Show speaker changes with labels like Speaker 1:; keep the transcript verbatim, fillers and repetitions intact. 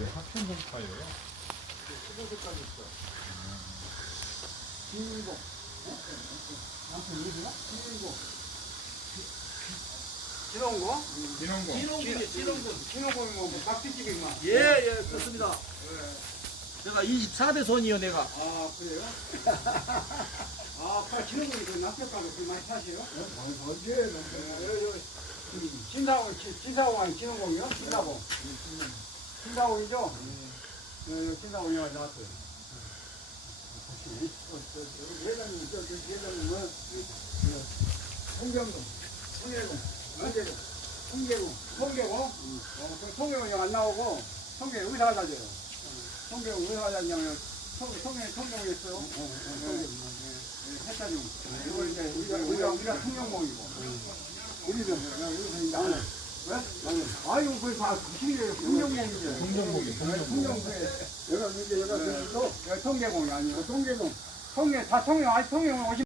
Speaker 1: 합천 송파예요.
Speaker 2: 수도색깔이 있어. 진공. 아무튼 어디가? 진공. 진홍고?
Speaker 1: 진홍고.
Speaker 3: 진홍군이 진홍군.
Speaker 2: 진홍고는 뭐 박쥐집이구만.
Speaker 3: 예, 예, 그렇습니다. 내가 이십사 대 손이요, 내가.
Speaker 2: 아, 그래요? 아, 그 진홍군이 그 납작가로 그 많이 타세요?
Speaker 4: 언제
Speaker 2: 진사공, 진사공 아니 진홍공이요? 진사공. 진사공이죠? 네, 진사공이 나왔어요.
Speaker 4: 회장님 저 회장님은 송경동 송계동 송계동 송계동
Speaker 2: 송계공? 어, 그 송계공이 안 나오고, 송계 의사가 달려요. 송계공 의사가 달려면, 송계, 송계, 송계공이 있어요. 해타중. 이거 이제 우리가, 우리가, 우리가 통영공이고.
Speaker 4: 우리는 나는
Speaker 2: 왜? 아유, 그다 구십이에요. 통영공이죠.
Speaker 1: 송정목이 송정목.
Speaker 2: 통영공에.
Speaker 4: 내가 이제 내가 그래도
Speaker 2: 통계공이 아니에요.
Speaker 4: 송계동
Speaker 2: 통계, 다 통영, 아니 통영 오십